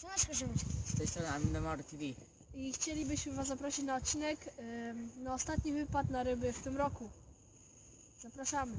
Siemaczko, Siemaczko. Z tej strony Aminomar TV. I chcielibyśmy Was zaprosić na odcinek na ostatni wypad na ryby w tym roku. Zapraszamy.